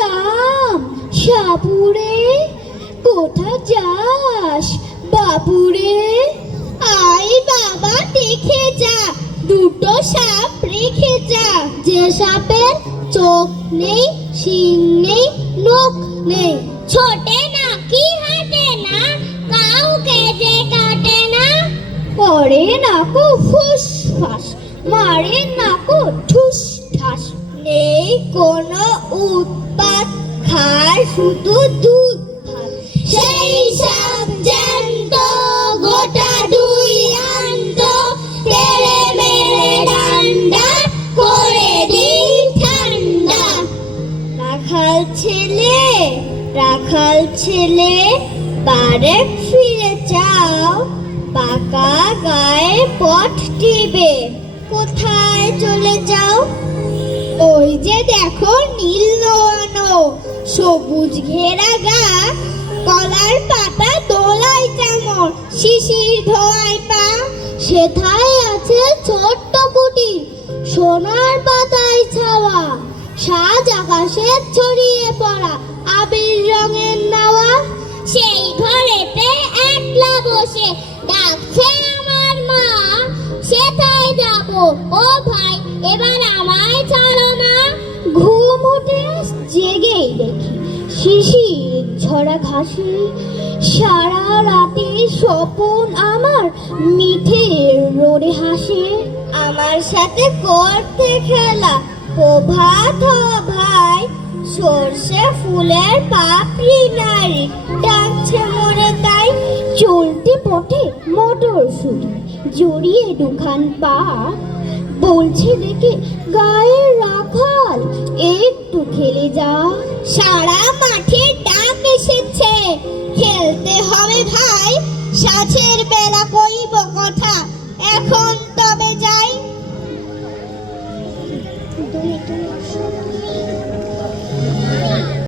রাম, সাপুরে, কোথা যাস বাপুরে? আই বাবা, দেখে যা, দুটো সাপ রেখে যা। যে সাপের চোখ নেই, শিং নেই, নখ নেই। ছোটে না, কি হাঁটে না, কাউকে যে কাটে না। করে না কো ফুস ফাস, মারে না কো ঠুস ঠাস। নেই কোনো খায় শুধু দুধ সেই সব জ্যান্ত গোটা দুই আন্ত তেরে মেরে ডান্ডা, করে দিন ঠান্ডা। রাখাল ছেলে রাখাল ছেলে, বারে ফিরে যাও পাকা গায়ে পথ টিবে কোথায় চলে যাও? ওই যে দেখো নীল সবুজ ঘেরা গা কলার পাতা, দোলাই যেমন শিশির ধোয়ায় পা, সেথায় আছে ছোট্ট কুটির, সোনার পাতায় ছাওয়া। সাজ আকাশে ছড়িয়ে পড়া আবির রঙের নাওয়া। সেই ঘরেতে একলা বসে ডাকছে আমার মা, সেথায় যাব? ও ভাই, এবার আমায় ছাড়ো না উঠে জেগেই দেখি শিশির ঝরা ঘাসে। সারা রাতে স্বপন আমার মিঠে রোডে হাসে। আমার সাথে করতে খেলা প্রভাত ভাই। সর্ষে ফুলের পাপড়ি নারী ডাকছে মরে তাই। চলতে পথে মোটর সুরি জড়িয়ে দুখান পা বলছি দেখে গায়ে রাখাল, একটু খেলে যা। সারা মাঠে ডাক এসেছে, খেলতে হবে ভাই সাঁচের বেলা কইব কথা, এখন তবে যাই।